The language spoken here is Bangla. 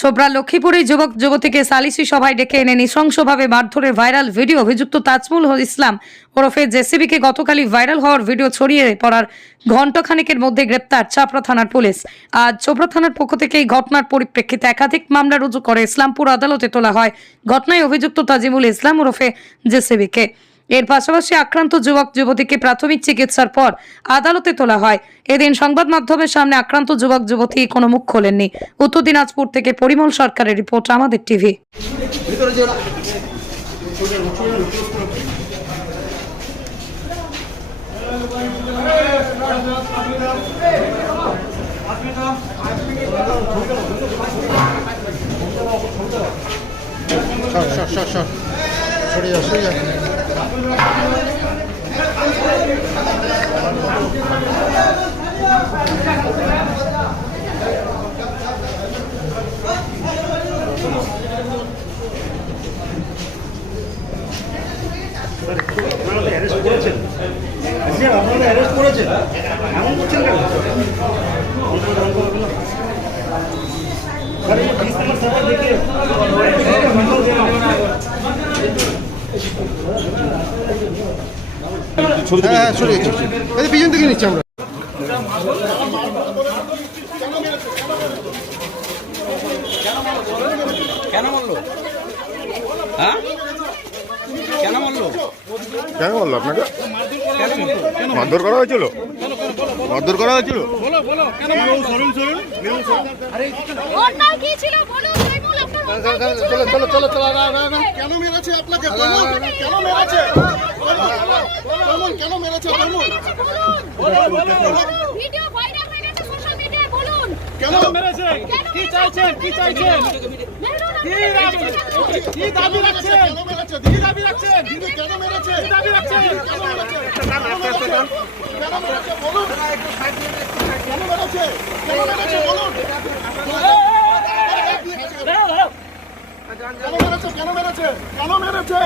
ছোবরা লক্ষ্মীপুরে যুবক যুবতীকে সালিসি সভায় ডেকে এনে নৃশংসভাবে মারধরে ভাইরাল ভিডিও অভিযুক্ত তাজমুল ইসলাম ওরফে জেসিবিকে গতকালই ভাইরাল হওয়ার ভিডিও ছড়িয়ে পড়ার ঘণ্টাখানেকের মধ্যে গ্রেপ্তার চাপড়া থানার পুলিশ। আজ চোপড়া থানার পক্ষ থেকে এই ঘটনার পরিপ্রেক্ষিতে একাধিক মামলা রুজু করে ইসলামপুর আদালতে তোলা হয়। ঘটনায় অভিযুক্ত তাজিমুল ইসলাম ওরফে জেসিবিকে। এর পাশাপাশি আক্রান্ত যুবক যুবতীকে প্রাথমিক চিকিৎসার পর আদালতে তোলা হয়। এদিন সংবাদ মাধ্যমের সামনে আক্রান্ত যুবক যুবতী কোনো মুখ খোলেননি। উত্তর দিনাজপুর থেকে পরিমল সরকারের রিপোর্ট, আমাদের টিভি। সর সর সর সর। আপনারা অ্যারেস্ট করেছেন? এমন করছেন কেন দেখে হ্যাঁ হ্যাঁ সরে গেছি এই পিছন থেকে নিচ্ছি আমরা। কেন মারলো? হ্যাঁ? কেন মারলো? কেন বলল আপনাকে? কেন মারলো? মারধর করা হয়েছিল? মারধর করা হয়েছিল? চলো চলো চলো চলো কেন মেরেছে আপনাকে? কেন মেরেছে? বলুন কেন মেরেছে বলুন ভিডিও ভাইরাল হয়ে গেছে সোশ্যাল মিডিয়ায় বলুন কেন মেরেছে কি চাইছেন কি চাইছেন কি দাবি রাখছেন কেন মেরেছে কি দাবি রাখছেন কেন মেরেছে কি দাবি রাখছেন কেন মেরেছে কেন মেরেছে বলুন কেন মেরেছে কেন মেরেছে বলুন কেন মেরেছে কেন মেরেছে কেন মেরেছে